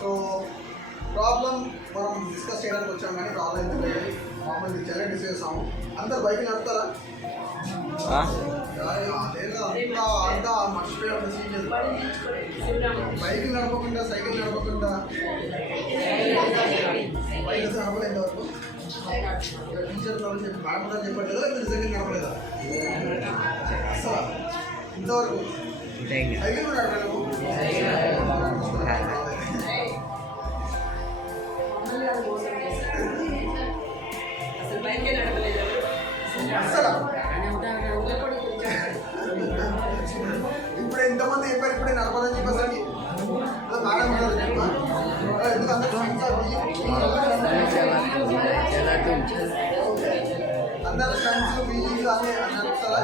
So problem మనం discuss చేయడానికి వచ్చాం కానీ ప్రాబ్లం ఎందుకు లేదు మామూలు ఛాలెంజ్ చేసాము. అందరు బైక్ నడుపుతారా? అంతా మర్చిపోయి బైక్ నడపకుండా సైకిల్ నడపకుండా బైక్ నడపలేదు వరకు టీచర్ మేడం చెప్పట్లేదా లేదా సైకిల్ నడపలేదా? అసలు ఇంతవరకు సైకిల్ కూడా నడపలేము. అసలు ఇప్పుడు ఎంతమంది చెప్పారు ఇప్పుడే నడపదని చెప్పేసరికి మేడం ఎందుకు అందరూ స్టంట్స్ బీజీలు అని నడుపుతారా?